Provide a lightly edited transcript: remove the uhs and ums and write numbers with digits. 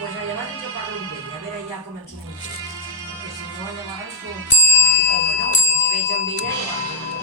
pues llavors jo parlo amb ell, a veure ja com ens ho muntem. Perquè si no, llavors, o bueno, jo m'hi veig amb ella i